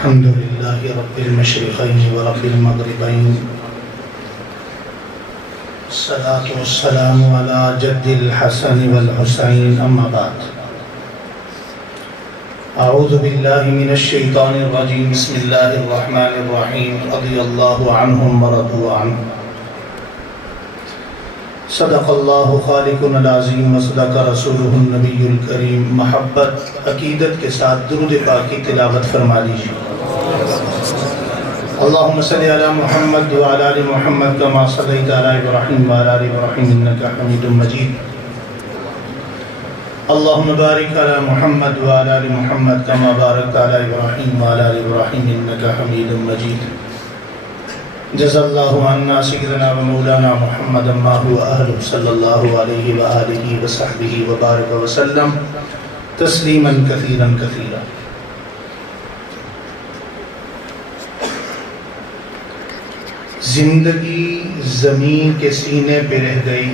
الحمد لله رب المشرقين ورب المغربين، الصلاة والسلام على جد الحسن والحسين، أما بعد. أعوذ بالله من الشيطان الرجيم، بسم الله الرحمن الرحيم. رضي الله عنهم ورضوا عنه. صدق اللہ خالقنا العظیم وصدق رسولہ النبی الکریم. محبت عقیدت کے ساتھ درود پاک کی تلاوت فرما لیجیے. اللہم صلی علی محمد وعلی آل محمد کما صلیت علی ابراہیم وعلی آل ابراہیم انک حمید مجید. اللہم بارک علی محمد وعلی آل محمد کما بارکت علی ابراہیم وعلی آل ابراہیم انک حمید مجید. جزا اللہ عنا سیدنا و مولانا محمد ما هو اہلہ صلی اللہ علیہ وآلہ وصحبہ وبارک وسلم تسلیما کثیرا کثیرا. زندگی زمین کے سینے پہ رہ گئی،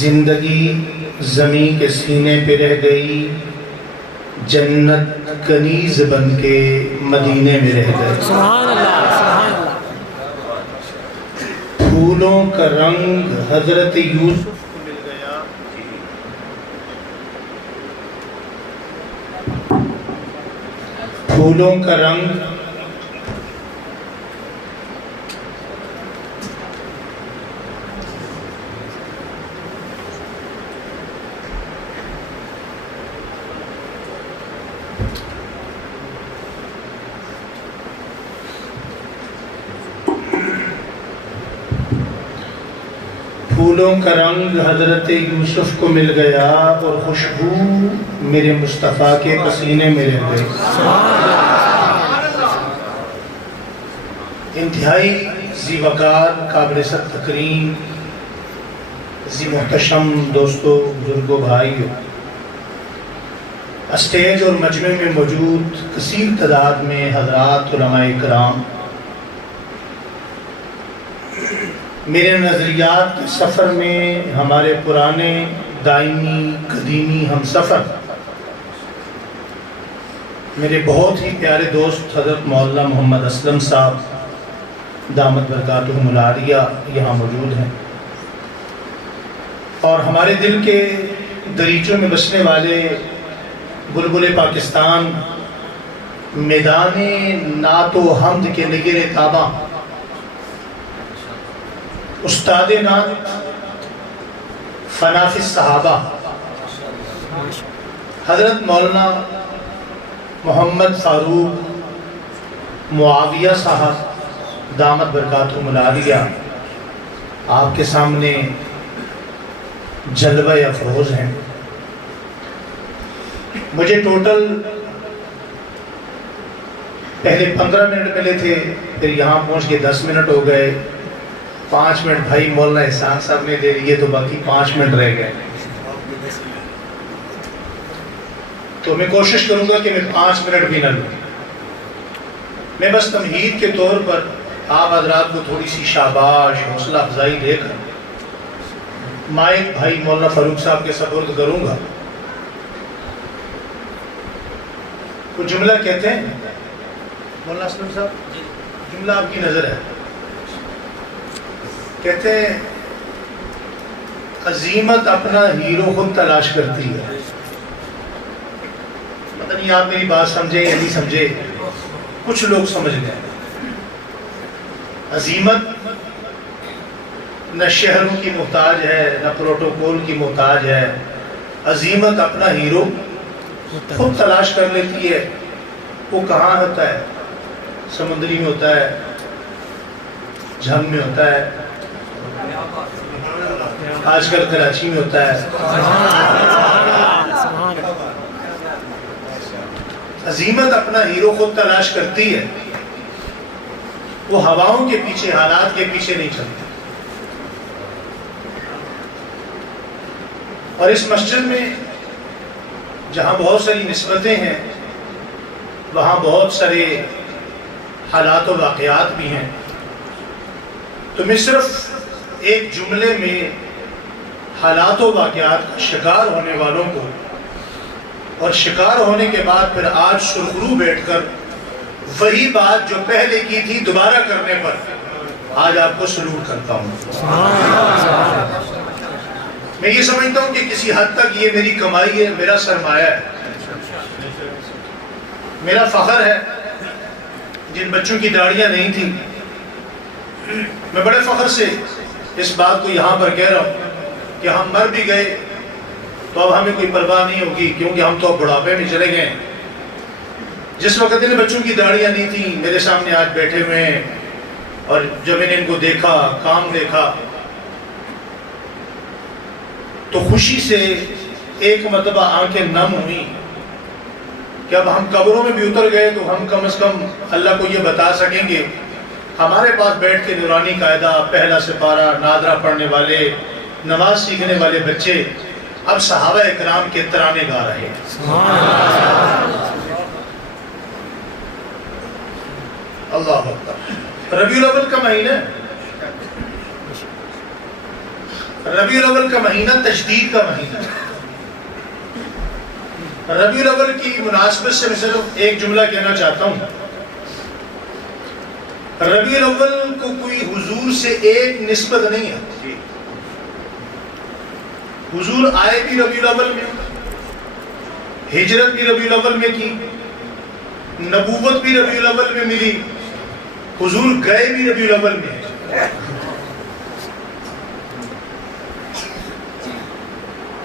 زندگی زمین کے سینے پہ رہ گئی، جنت کنیز بن کے مدینے میں رہ گئے. سبحان اللہ سبحان اللہ. پھولوں کا رنگ حضرت یوسف کو مل گیا، پھولوں کا رنگ پھولوں کا رنگ حضرت یوسف کو مل گیا اور خوشبو میرے مصطفیٰ کے پسینے میں رہ گئی. انتہائی ذی وقار، قابل ست تکریم، ذی محتشم دوستو، بزرگو، بھائیو، اسٹیج اور مجمع میں موجود کثیر تعداد میں حضرات علماء کرام، میرے نظریات کے سفر میں ہمارے پرانے دائمی قدیمی ہم سفر میرے بہت ہی پیارے دوست حضرت مولانا محمد اسلم صاحب دامت برکاتہم العالیہ یہاں موجود ہیں، اور ہمارے دل کے دریچوں میں بسنے والے بلبل پاکستان، میدان نعت و حمد کے نگر تاباں، استاد نعت، فناف الصحابہ حضرت مولانا محمد فاروق معاویہ صاحب دامت برکاتہم العالیہ آپ کے سامنے جلوہ افروز ہیں. مجھے ٹوٹل پہلے 15 منٹ ملے تھے، پھر یہاں پہنچ کے 10 منٹ ہو گئے، 5 منٹ بھائی مولانا احسان صاحب نے دے لیے تو باقی 5 منٹ رہ گئے. تو میں کوشش کروں گا کہ میں 5 منٹ بھی نہ لوں. میں بس تمہید کے طور پر آپ حضرات کو تھوڑی سی شاباش، حوصلہ افزائی دے کر مائک بھائی مولانا فاروق صاحب کے سپرد کروں گا. کچھ جملہ کہتے ہیں مولانا اسلم صاحب، جملہ آپ کی نظر ہے. کہتے ہیں عظیمت اپنا ہیرو خود تلاش کرتی ہے. پتہ نہیں آپ میری بات سمجھے یا نہیں سمجھے، کچھ لوگ سمجھ گئے. عظیمت نہ شہروں کی محتاج ہے، نہ پروٹوکول کی محتاج ہے. عظیمت اپنا ہیرو خود تلاش کر لیتی ہے. وہ کہاں ہوتا ہے؟ سمندری میں ہوتا ہے، جھنگ میں ہوتا ہے، آج کل کراچی میں ہوتا ہے. عظیمت اپنا ہیرو خود تلاش کرتی ہے. وہ ہواؤں کے پیچھے، حالات کے پیچھے نہیں چلتی. اور اس مسجد میں جہاں بہت ساری نسبتیں ہیں، وہاں بہت سارے حالات و واقعات بھی ہیں. تو میں صرف ایک جملے میں حالات و واقعات کا شکار ہونے والوں کو اور شکار ہونے کے بعد پھر آج سرخرو بیٹھ کر وہی بات جو پہلے کی تھی دوبارہ کرنے پر آج آپ کو سلوٹ کرتا ہوں۔ میں یہ سمجھتا ہوں کہ کسی حد تک یہ میری کمائی ہے، میرا سرمایہ ہے، میرا فخر ہے۔ جن بچوں کی داڑیاں نہیں تھیں، میں بڑے فخر سے اس بات کو یہاں پر کہہ رہا ہوں کہ ہم مر بھی گئے تو اب ہمیں کوئی پرواہ نہیں ہوگی، کیونکہ ہم تو اب بڑھاپے میں چلے گئے۔ جس وقت ان بچوں کی داڑیاں نہیں تھیں، میرے سامنے آج بیٹھے ہوئے ہیں، اور جب میں نے ان کو دیکھا، کام دیکھا، تو خوشی سے ایک مرتبہ آنکھیں نم ہوئی کہ اب ہم قبروں میں بھی اتر گئے تو ہم کم از کم اللہ کو یہ بتا سکیں گے ہمارے پاس بیٹھ کے نورانی قاعدہ، پہلا سپارہ، نادرہ پڑھنے والے، نماز سیکھنے والے بچے اب صحابہ اکرام کے ترانے گا رہے ہیں۔ اللہ اکبر۔ ربیع الاول کا مہینہ، ربیع الاول کا مہینہ تجدید کا مہینہ۔ ربیع الاول کی مناسبت سے میں صرف ایک جملہ کہنا چاہتا ہوں۔ ربیع الاول کو کوئی حضور سے ایک نسبت نہیں ہے۔ حضور آئے بھی ربیع الاول میں، ہجرت بھی ربیع الاول میں کی، نبوت بھی ربیع الاول میں ملی، حضور گئے بھی ربیع الاول میں۔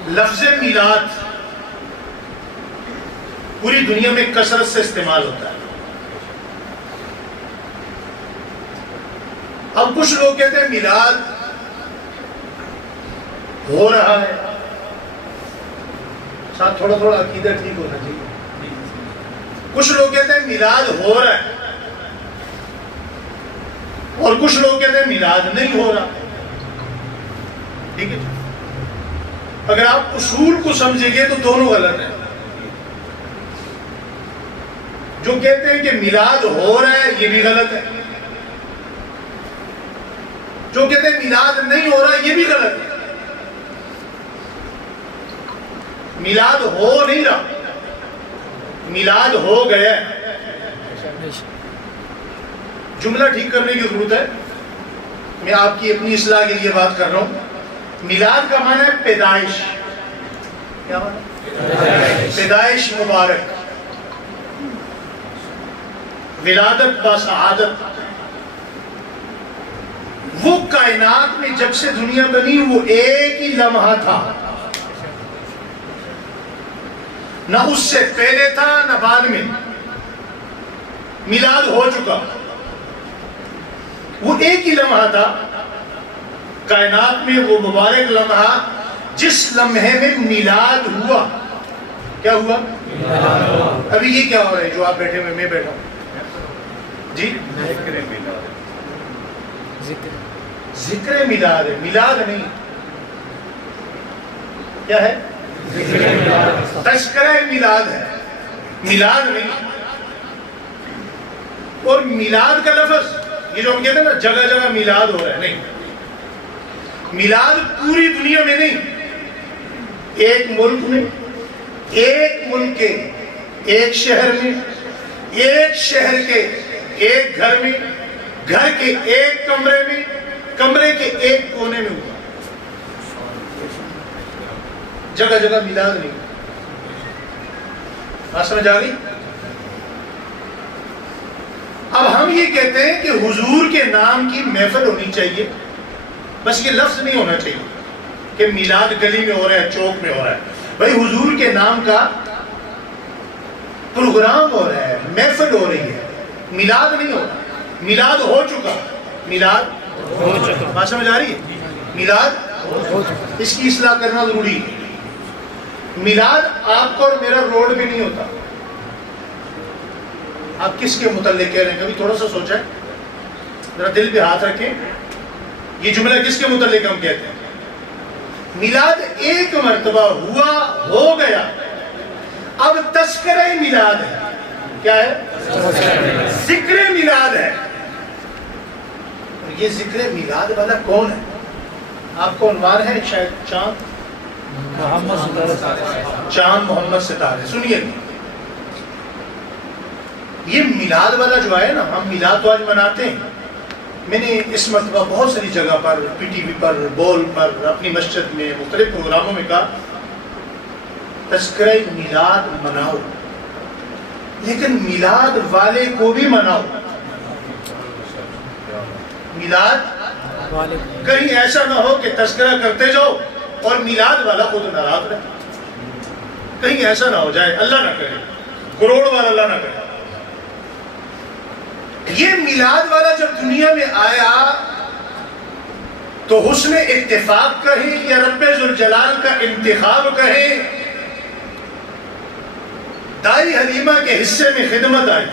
لفظ میلاد پوری دنیا میں کثرت سے استعمال ہوتا ہے۔ اب کچھ لوگ کہتے ہیں میلاد ہو رہا ہے، ساتھ تھوڑا تھوڑا عقیدہ ٹھیک ہونا چاہیے۔ کچھ لوگ کہتے ہیں میلاد ہو رہا ہے، اور کچھ لوگ کہتے ہیں میلاد نہیں ہو رہا۔ ٹھیک ہے، اگر آپ اصول کو سمجھیں گے تو دونوں غلط ہیں۔ جو کہتے ہیں کہ میلاد ہو رہا ہے یہ بھی غلط ہے، جو کہتے ہیں میلاد نہیں ہو رہا ہے یہ بھی غلط ہے۔ میلاد ہو نہیں رہا، میلاد ہو گیا ہے۔ جملہ ٹھیک کرنے کی ضرورت ہے، میں آپ کی اپنی اصلاح کے لیے بات کر رہا ہوں۔ میلاد کا معنی ہے پیدائش۔ کیا معنی؟ پیدائش مبارک، ولادت با سعادت۔ وہ کائنات میں جب سے دنیا بنی وہ ایک ہی لمحہ تھا، نہ اس سے پہلے تھا نہ بعد میں۔ میلاد ہو چکا، وہ ایک ہی لمحہ تھا کائنات میں، وہ مبارک لمحہ جس لمحے میں میلاد ہوا۔ کیا ہوا؟ ابھی یہ کیا ہو رہا ہے جو آپ بیٹھے ہوئے میں بیٹھا ہوں؟ جی ذکر میلاد ہے، میلاد نہیں۔ کیا ہے؟ تذکرہ میلاد ہے، میلاد نہیں۔ اور میلاد کا لفظ یہ جو ہم کہتے ہیں نا جگہ جگہ میلاد ہو رہا ہے، نہیں، میلاد پوری دنیا میں نہیں، ایک ملک میں، ایک ملک کے ایک شہر میں، ایک شہر کے ایک گھر میں، گھر کے ایک کمرے میں، کمرے کے ایک کونے میں ہوا۔ جگہ جگہ میلاد نہیں۔ بات سمجھ آ گئی؟ اب ہم یہ کہتے ہیں کہ حضور کے نام کی محفل ہونی چاہیے، بس یہ لفظ نہیں ہونا چاہیے کہ میلاد گلی میں ہو رہا ہے، چوک میں ہو رہا ہے۔ بھائی حضور کے نام کا پروگرام ہو رہا ہے، محفل ہو رہی ہے، میلاد نہیں ہو رہا۔ میلاد ہو چکا، میلاد ہو چکا۔ بات سمجھ آ رہی ہے؟ میلاد ہو چکا، اس کی اصلاح کرنا ضروری ہے۔ میلاد آپ کو اور میرا روڈ بھی نہیں ہوتا۔ آپ کس کے متعلق کہہ رہے ہیں؟ کبھی تھوڑا سا سوچیں، ذرا دل پہ ہاتھ رکھیں، یہ جملہ کس کے متعلق ہم کہتے ہیں؟ میلاد ایک مرتبہ ہوا، ہو گیا، اب تذکرہ میلاد ہے۔ کیا ہے؟ ذکر میلاد ہے۔ اور یہ ذکر میلاد والا کون ہے؟ آپ کو عنوان ہے شاید چاند، محمد ستارہ چاند محمد ستارے. سنیے یہ میلاد والا جو ہے نا، ہم میلاد تو آج مناتے ہیں. میں نے اس مرتبہ بہت ساری جگہ پر، پی ٹی وی پر، بول پر، اپنی مسجد میں، مختلف پروگراموں میں کہا تذکرہ میلاد مناؤ، لیکن میلاد والے کو بھی مناؤ. میلاد کہیں ایسا نہ ہو کہ تذکرہ کرتے جاؤ اور میلاد والا خود ناراض رہے. کہیں ایسا نہ ہو جائے، اللہ نہ کرے، کروڑ والا اللہ نہ کرے. یہ میلاد والا جب دنیا میں آیا تو حسن اتفاق کہیں یا رب ذوالجلال کا انتخاب کہیں، دائی حلیمہ کے حصے میں خدمت آئی.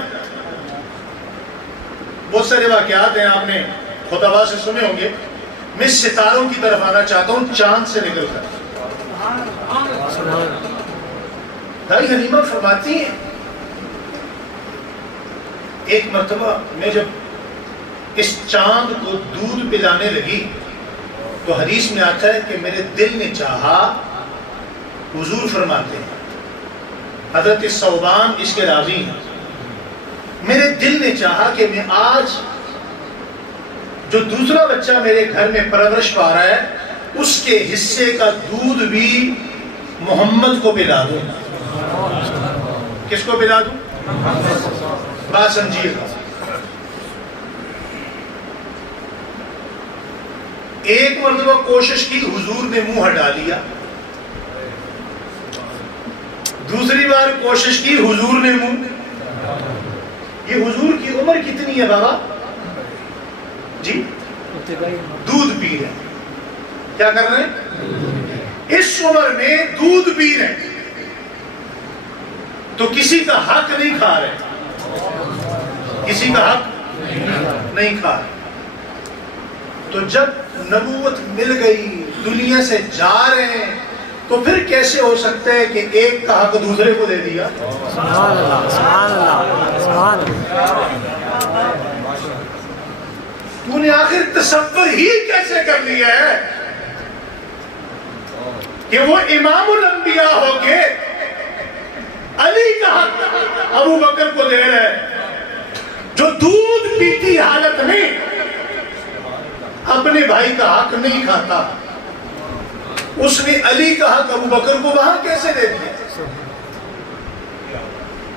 بہت سارے واقعات ہیں، آپ نے خطبہ سے سنے ہوں گے. میں ستاروں کی طرف آنا چاہتا ہوں، چاند سے نکل کر. دائی حلیمہ فرماتی ہیں ایک مرتبہ میں جب اس چاند کو دودھ پلانے لگی تو حدیث میں آتا ہے کہ میرے دل نے چاہا، حضور فرماتے ہیں، حضرت ثوبان اس کے راوی ہیں، میرے دل نے چاہا کہ میں آج جو دوسرا بچہ میرے گھر میں پرورش پا رہا ہے اس کے حصے کا دودھ بھی محمد کو پلا دوں. کس کو پلا دوں؟ بات سمجھیے. ایک مرتبہ کوشش کی، حضور نے منہ ہٹا لیا. دوسری بار کوشش کی، حضور نے منہ. یہ حضور کی عمر کتنی ہے بابا جی؟ دودھ پی رہے ہیں. کیا کر رہے ہیں؟ اس عمر میں دودھ پی رہے ہیں تو کسی کا حق نہیں کھا رہے، کسی کا حق نہیں کھا رہے. تو جب نبوت مل گئی، دنیا سے جا رہے ہیں، تو پھر کیسے ہو سکتا ہے کہ ایک کا حق دوسرے کو دے دیا؟ سبحان اللہ، سبحان اللہ، سبحان اللہ. تو نے آخر تصور ہی کیسے کر لیا ہے کہ وہ امام الانبیاء ہو کے علی کا حق ابو بکر کو دے رہے ہیں، جو دودھ پیتی حالت میں اپنے بھائی کا حق نہیں کھاتا. اس نے علی کا حق ابو بکر کو وہاں کیسے دے دیا؟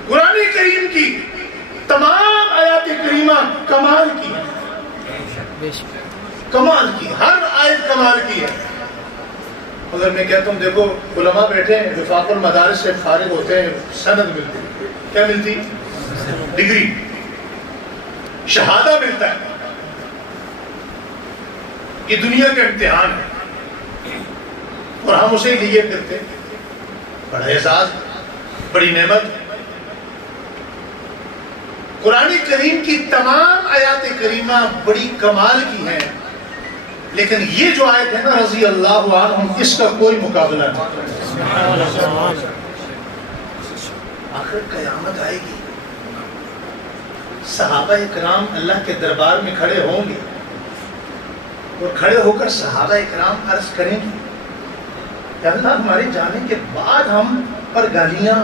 قرآن کریم کی تمام آیات کریمہ کمال کی، کمال کی، ہر آیت کمال کی ہے. اگر میں کہتا ہوں دیکھو علماء بیٹھے ہیں، وفاق المدارس سے فارغ ہوتے ہیں، سند ملتی. کیا ملتی؟ ڈگری، شہادہ ملتا ہے. یہ دنیا کا امتحان ہے اور ہم اسے لیے پھرتے. بڑا احساس، بڑی نعمت. قرآن کریم کی تمام آیات کریمہ بڑی کمال کی ہیں، لیکن یہ جو آیت ہے نا رضی اللہ عنہم، اس کا کوئی مقابلہ نہیں. آخر قیامت آئے گی، صحابہ اکرام اللہ کے دربار میں کھڑے ہوں گے اور کھڑے ہو کر صحابہ اکرام عرض کریں گے کہ اللہ ہمارے جانے کے بعد ہم پر گالیاں،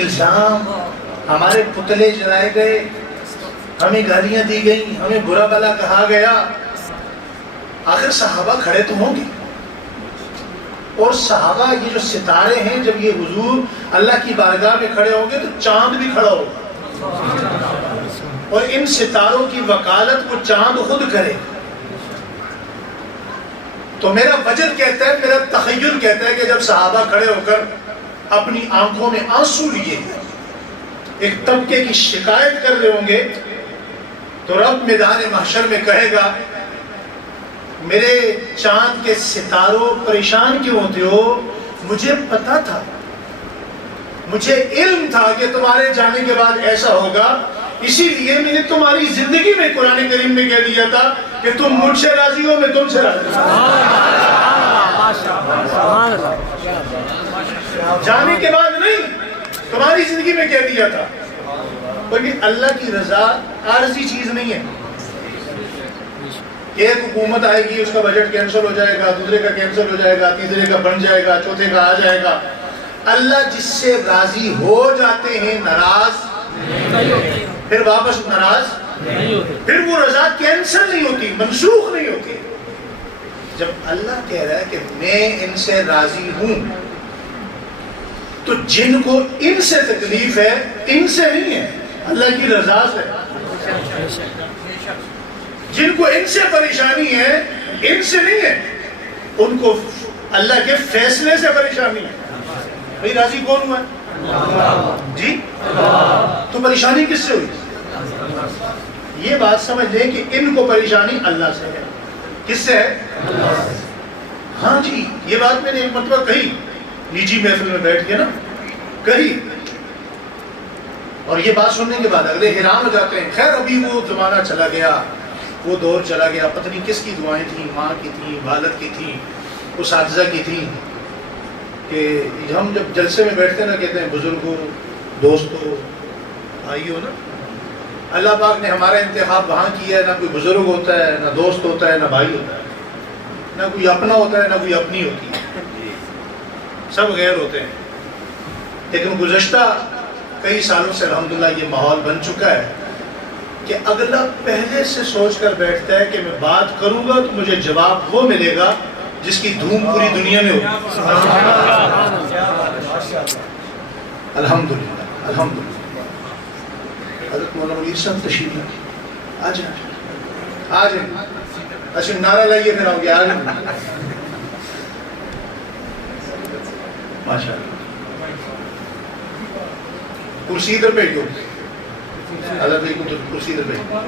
الزام، ہمارے پتلے جلائے گئے، ہمیں گالیاں دی گئیں، ہمیں برا بھلا کہا گیا. آخر صحابہ کھڑے تو ہوں گے، اور صحابہ یہ جو ستارے ہیں جب یہ حضور اللہ کی بارگاہ میں کھڑے ہوں گے تو چاند بھی کھڑا ہوگا، اور ان ستاروں کی وکالت کو چاند خود کرے. تو میرا وجد کہتا ہے، میرا تخیل کہتا ہے کہ جب صحابہ کھڑے ہو کر اپنی آنکھوں میں آنسو لیے ایک طبقے کی شکایت کر رہے ہوں گے تو رب میدان محشر میں کہے گا میرے چاند کے ستاروں پریشان کیوں ہوتے ہو؟ مجھے پتا تھا، مجھے علم تھا کہ تمہارے جانے کے بعد ایسا ہوگا، اسی لیے میں نے تمہاری زندگی میں قرآن کریم میں کہہ دیا تھا کہ تم مجھ سے راضی ہو، میں تم سے راضی ہوں. جانے کے بعد نہیں، تمہاری زندگی میں کہہ دیا تھا. اور یہ اللہ کی رضا عارضی چیز نہیں ہے. کہ ایک حکومت آئے گی، اس کا بجٹ کینسل ہو جائے گا، دوسرے کا کینسل ہو جائے گا، تیسرے کا بن جائے گا، چوتھے کا آ جائے گا. اللہ جس سے راضی ہو جاتے ہیں ناراض پھر واپس ناراض پھر وہ رضا کینسل نہیں ہوتی، منسوخ نہیں ہوتی. جب اللہ کہہ رہا ہے کہ میں ان سے راضی ہوں، تو جن کو ان سے تکلیف ہے ان سے نہیں ہے، اللہ کی رضا سے. جن کو ان سے پریشانی ہے ان سے نہیں ہے، ان کو اللہ کے فیصلے سے پریشانی ہے. بھئی راضی کون ہوا ہے؟ جی تو پریشانی کس سے ہوئی؟ یہ بات سمجھ لیں کہ ان کو پریشانی اللہ سے ہے. کس سے ہے؟ ہاں جی، یہ بات میں نے ایک مرتبہ کہی، نجی محفل میں بیٹھ کے نا کہی، اور یہ بات سننے کے بعد اگلے حیران ہو جاتے ہیں. خیر ابھی وہ زمانہ چلا گیا، وہ دور چلا گیا، پتہ نہیں کس کی دعائیں تھیں، ماں کی تھیں، والد کی تھیں، اساتذہ کی تھیں، کہ ہم جب جلسے میں بیٹھتے نا کہتے ہیں بزرگوں، دوستوں، بھائیوں نا. اللہ پاک نے ہمارا انتخاب وہاں کیا ہے، نہ کوئی بزرگ ہوتا ہے، نہ دوست ہوتا ہے، نہ بھائی ہوتا ہے، نہ کوئی اپنا ہوتا ہے، نہ کوئی اپنی ہوتی ہے، سب غیر ہوتے ہیں. لیکن گزشتہ کئی سالوں سے الحمدللہ یہ ماحول بن چکا ہے کہ اگلا پہلے سے سوچ کر بیٹھتا ہے کہ میں بات کروں گا تو مجھے جواب وہ ملے گا جس کی دھوم پوری دنیا میں ہوگی. الحمدللہ الحمدللہ. حضرت مولانا میر صاحب تشریف لائے، آ جائیں آ جائیں. اچھا نعرہ لائیے پھر آؤ گے. آ جائیں ماشاء اللہ. کرسی ادھر بھیج دو، حضرت بھائی کو کرسی ادھر بھیج دو.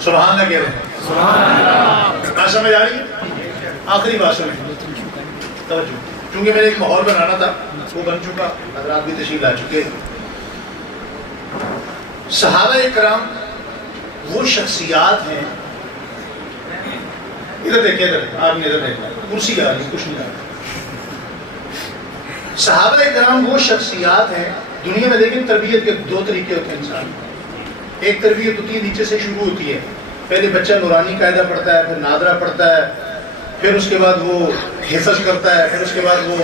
سبحان اللہ کہہ رہے ہیں. بات سمجھ آ رہی ہے؟ آخری بات سنیں توجہ، چونکہ میں نے ایک ماحول بنانا تھا وہ بن چکا، حضرات بھی تشریف لا چکے. صحابہ کرام وہ شخصیات ہیں، ادھر دیکھیں، ادھر آپ نے ادھر دیکھنا، کرسی آ رہی کچھ نہیں آ رہا. صحابہ کرام وہ شخصیات ہیں. دنیا میں دیکھیں تربیت کے دو طریقے ہوتے ہیں انسان. ایک تربیت ہوتی ہے نیچے سے شروع ہوتی ہے، پہلے بچہ نورانی قاعدہ پڑھتا ہے، پھر نادرہ پڑھتا ہے، پھر اس کے بعد وہ حفظ کرتا ہے، پھر اس کے بعد وہ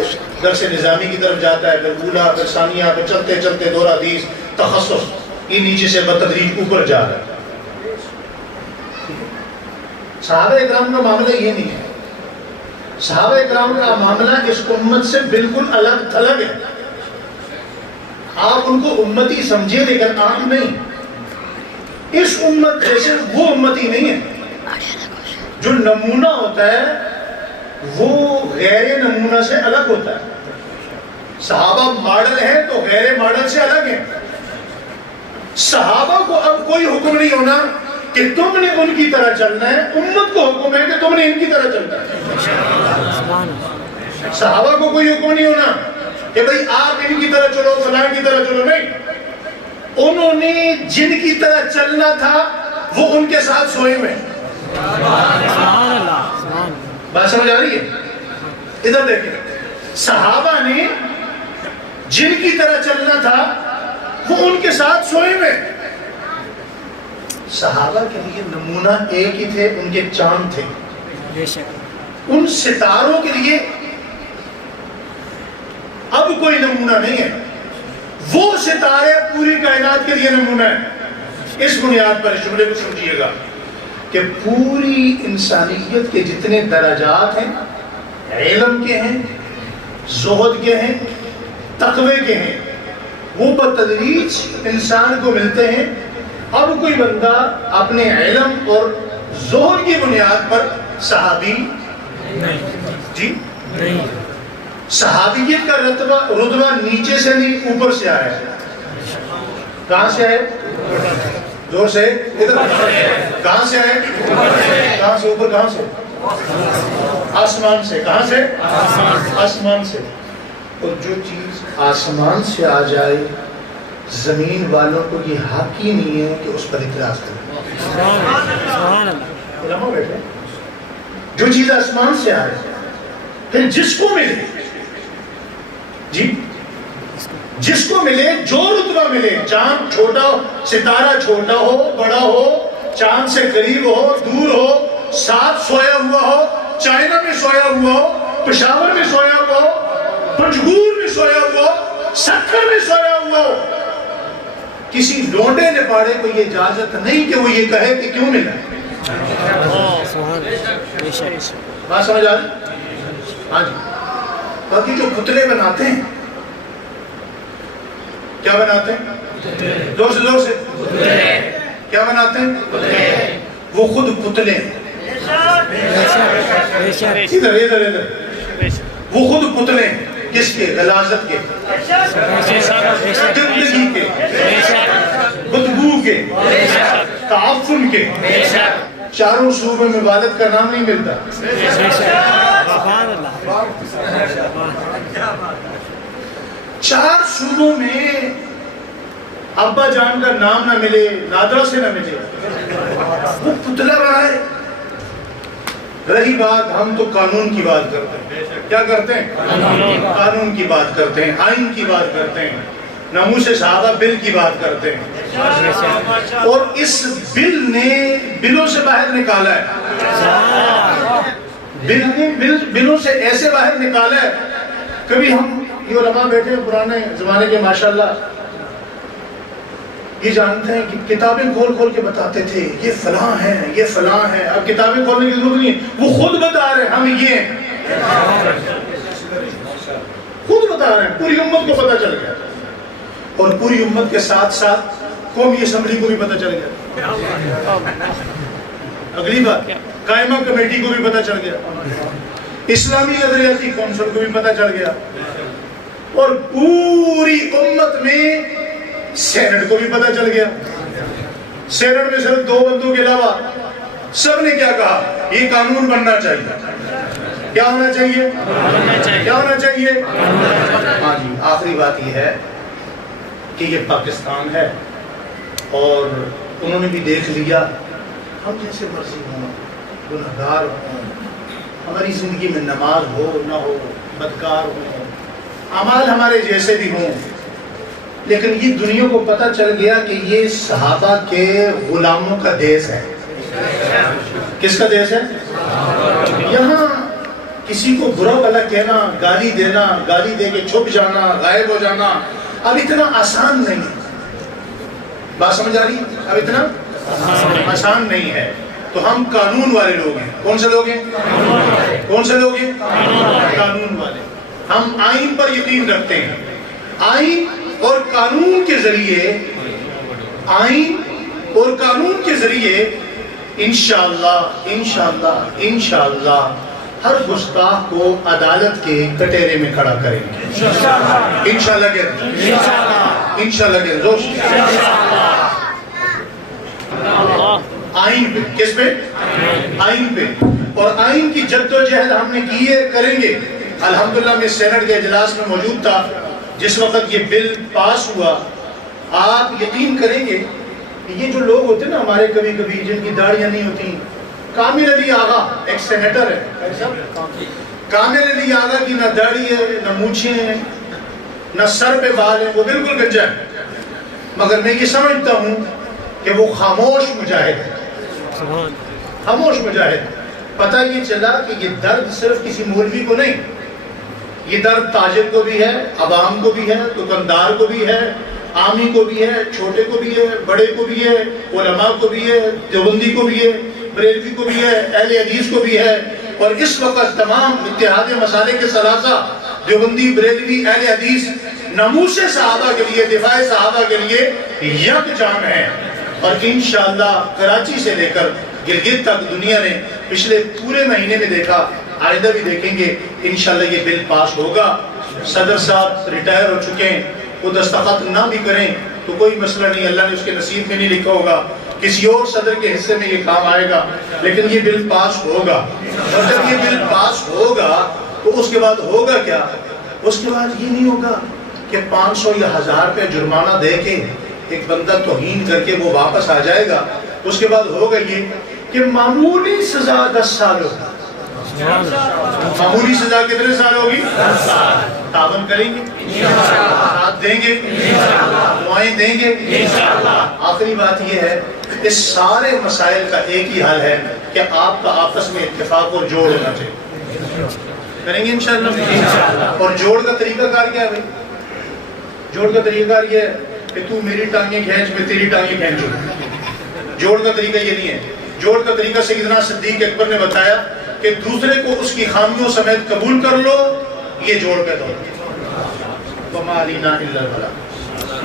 درس نظامی کی طرف جاتا ہے، پھر اولا، پھر ثانیہ، پھر چلتے چلتے دور حدیث، تخصص، یہ نیچے سے بتدریج اوپر جا رہا ہے. صحابہ اکرام کا معاملہ یہ نہیں ہے. صحابہ اکرام کا معاملہ اس امت سے بالکل الگ تھلگ ہے. آپ ان کو امتی سمجھے لیکن عام نہیں. اس امت جیسے وہ امتی نہیں ہے. جو نمونہ ہوتا ہے وہ غیر نمونہ سے الگ ہوتا ہے. صحابہ ماڈل ہیں تو غیر ماڈل سے الگ ہیں. صحابہ کو اب کوئی حکم نہیں ہونا کہ تم نے ان کی طرح چلنا ہے، امت کو حکم ہے کہ تم نے ان کی طرح چلنا ہے. صحابہ کو کوئی حکم نہیں ہونا کہ بھئی آپ ان کی طرح چلو، فلاں کی طرح چلو، نہیں. انہوں نے جن کی طرح چلنا تھا وہ ان کے ساتھ سوئے ہوئے. بات سمجھ آ رہی ہے؟ ادھر دیکھیں، صحابہ نے جن کی طرح چلنا تھا وہ ان کے ساتھ سوئے ہوئے. صحابہ کے لیے نمونہ ایک ہی تھے، ان کے چاند تھے. ان ستاروں کے لیے اب کوئی نمونہ نہیں ہے. وہ ستارے پوری کائنات کے لیے نمونہ ہے. اس بنیاد پر اس جملے کو سمجھیے گا کہ پوری انسانیت کے جتنے درجات ہیں، علم کے ہیں، زہد کے ہیں، تقوی کے ہیں، وہ بتدریج انسان کو ملتے ہیں. اب کوئی بندہ اپنے علم اور زہد کی بنیاد پر صحابی جی نہیں. صحابیت کا رتبہ نیچے سے نہیں اوپر سے آیا ہے. کہاں سے ہے؟ زور سے ادھر. کہاں سے ہے؟ کہاں سے؟ اوپر کہاں سے؟ آسمان سے. کہاں سے؟ آسمان سے. اور جو چیز آسمان سے آ جائے زمین والوں کو یہ حق ہی نہیں ہے کہ اس پر اعتراض کریں. علماء بیٹھے، جو چیز آسمان سے آئے پھر جس کو ملے جی جس کو ملے، جو رتبہ ملے، چاند چھوٹا، ستارہ چھوٹا ہو، بڑا ہو، چاند سے قریب ہو دور ہو، ساتھ سویا ہوا ہو، چائنا میں سویا ہوا ہو، پشاور میں سویا ہوا ہو، پنجگور میں سویا ہوا ہو، سکھر میں سویا ہوا ہو، کسی لونڈے نے پاڑے کو یہ اجازت نہیں کہ وہ یہ کہے کہ کیوں ملا۔ بات سمجھ آ رہی؟ ہاں جی۔ باقی جو پتلے بناتے ہیں، کیا بناتے ہیں؟ زور سے کیا بناتے ہیں؟ وہ خود پتلے ہیں۔ ادھر وہ خود پتلے ہیں، کس کے؟ غلاظت کے، گندگی کے، بدبو کے، تعفن کے۔ چاروں صوبے میں والد کا نام نہیں ملتا۔ چار صوبوں میں ابا جان کا نام نہ ملے، نادرہ سے نہ ملے، وہ پتلا بنائے۔ رہی بات، ہم تو قانون کی بات کرتے ہیں۔ کیا کرتے ہیں؟ قانون کی بات کرتے ہیں، آئین کی بات کرتے ہیں، ناموس صحابہ بل کی بات کرتے ہیں، اور اس بل نے بلوں سے باہر نکالا ہے۔ بل نے بلوں سے ایسے باہر نکالا ہے۔ کبھی ہم یہ علماء بیٹھے ہیں پرانے زمانے کے، ماشاءاللہ یہ جانتے ہیں کہ کتابیں کھول کھول کے بتاتے تھے یہ فلاں ہیں، یہ فلاں ہیں۔ اب کتابیں کھولنے کی ضرورت نہیں ہے، وہ خود بتا رہے ہیں ہم یہ ہیں، خود بتا رہے ہیں، پوری امت کو پتہ چل گیا، اور پوری امت کے ساتھ ساتھ قومی اسمبلی کو بھی پتہ چل گیا۔ اگلی بات، قائمہ کمیٹی کو بھی پتہ چل گیا، اسلامی نظریاتی کونسل کو بھی پتہ چل گیا، اور پوری امت میں سینٹ کو بھی پتہ چل گیا۔ سینٹ میں صرف 2 بندوں کے علاوہ سب نے کیا کہا؟ یہ قانون بننا چاہیے۔ کیا ہونا چاہیے؟ کیا ہونا چاہیے؟ ہاں جی، آخری بات یہ ہے کہ یہ پاکستان ہے، اور انہوں نے بھی دیکھ لیا ہم جیسے مرضی ہوں، گناہگار ہوں، ہماری زندگی میں نماز ہو نہ ہو، بدکار ہوں، اعمال ہمارے جیسے بھی ہوں، لیکن یہ دنیا کو پتہ چل گیا کہ یہ صحابہ کے غلاموں کا دیس ہے۔ کس کا دیس ہے؟ یہاں کسی کو برا بھلا کہنا، گالی دینا، گالی دے کے چھپ جانا، غائب ہو جانا اب اتنا آسان نہیں ہے۔ بات سمجھ آ رہی ہے؟ اب اتنا آسان نہیں ہے۔ تو ہم قانون والے لوگ ہیں۔ کون سے لوگ ہیں؟ کون سے لوگ ہیں؟ قانون والے۔ ہم آئین پر یقین رکھتے ہیں۔ آئین اور قانون کے ذریعے، آئین اور قانون کے ذریعے انشاءاللہ ہر گستاخ کو عدالت کے کٹہرے میں کھڑا کریں گے۔ انشاءاللہ کہتے ہیں، انشاءاللہ کہتے ہیں، آئین پہ، کس پہ؟ آئین پہ۔ اور آئین کی جد و جہد ہم نے کی ہے، کریں گے۔ الحمدللہ میں سینٹ کے اجلاس میں موجود تھا جس وقت یہ بل پاس ہوا۔ آپ یقین کریں گے کہ یہ جو لوگ ہوتے ہیں نا ہمارے کبھی کبھی جن کی داڑیاں نہیں ہوتی، کامل علی آغا ایک سینیٹر ہے، کامل علی آغا کی نہ داڑھی ہے، نہ مونچھیں ہیں، نہ سر پہ بال ہیں، وہ بالکل گنجا ہے، مگر میں یہ سمجھتا ہوں کہ وہ خاموش مجاہد ہے، خاموش مجاہد۔ پتہ یہ چلا کہ یہ درد صرف کسی مولوی کو نہیں، یہ درد تاجر کو بھی ہے، عوام کو بھی ہے، دکاندار کو بھی ہے، عامی کو بھی ہے، چھوٹے کو بھی ہے، بڑے کو بھی ہے، علماء کو بھی ہے، دیوبندی کو بھی ہے، بریلوی کو بھی ہے، اہل حدیث کو بھی ہے، اور اس وقت تمام اتحاد مسالک کے ثلاثہ دیوبندی، بریلوی، اہل حدیث ناموس صحابہ کے لیے، دفاع صحابہ کے لیے یک جان ہے۔ اور انشاءاللہ کراچی سے لے کر گلگت تک دنیا نے پچھلے پورے مہینے میں دیکھا، آئندہ بھی دیکھیں گے، انشاءاللہ یہ بل پاس ہوگا۔ صدر صاحب ریٹائر ہو چکے ہیں، وہ دستخط نہ بھی کریں تو کوئی مسئلہ نہیں، اللہ نے اس کے نصیب میں نہیں لکھا ہوگا، کسی اور صدر کے حصے میں یہ کام آئے گا، لیکن یہ بل پاس ہوگا۔ اور جب یہ بل پاس ہوگا تو اس کے بعد ہوگا کیا؟ اس کے بعد یہ نہیں ہوگا کہ 500 یا 1000 روپے جرمانہ دے کے ایک بندہ توہین کر کے وہ واپس آ جائے گا۔ اس کے بعد ہوگا یہ کہ معمولی سزا 10 سال ہوگا۔ معمولی سزا کتنے سال ہوگی؟ 10 سال۔ تعاون کریں گے، ساتھ دیں گے، دعائیں دیں گے. آخری بات یہ ہے، اس سارے مسائل کا ایک ہی حل ہے کہ آپ کا آپس میں اتفاق اور جوڑ ہونا چاہیے. کریں گے انشاءاللہ. اور جوڑ کا طریقہ کار کیا ہے بھائی؟ جوڑ کا طریقہ کار یہ ہے کہ تو میری ٹانگیں کھینچ میں تیری ٹانگیں کھینچوں. جوڑ کا طریقہ یہ نہیں ہے. جوڑ کا طریقہ سیدنا صدیق اکبر نے بتایا کہ دوسرے کو اس کی خامیوں سمیت قبول کر لو، یہ جوڑ کا دور ہے. وَمَا عَلَيْنَا إِلَّا الْبَلَاغُ.